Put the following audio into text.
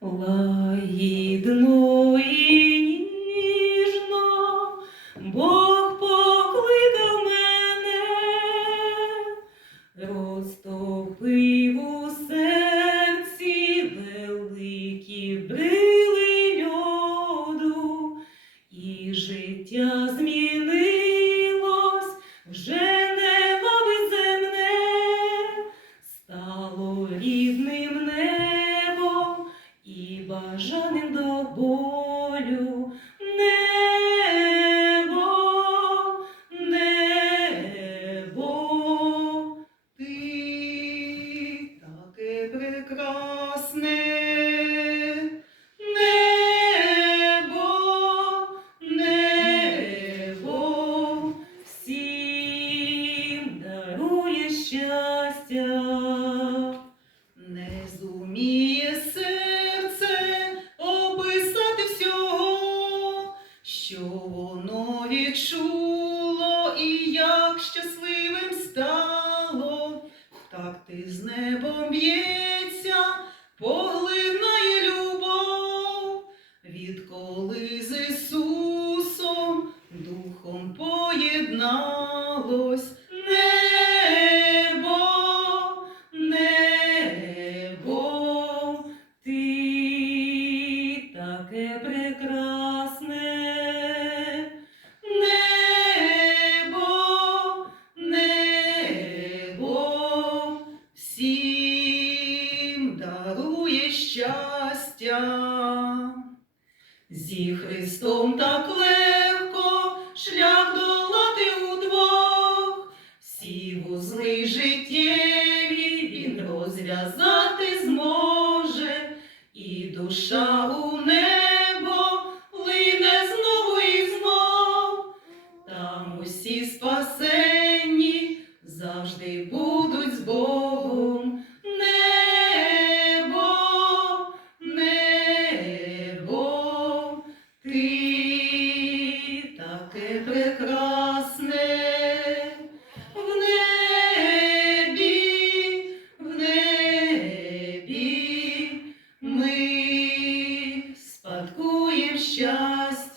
лагідно і ніжно Бог покликав мене, розтопив у серці великі брили льоду, і життя змінилось вже і що воно відчуло і як щасливим стало, так ти з небом б'ється, щастя. Зі Христом так легко шлях долати удвох, всі вузли життєві він розв'язати зможе, і душа у небо лине знову і знов, там усі спасенні завжди будуть з Богом. Just.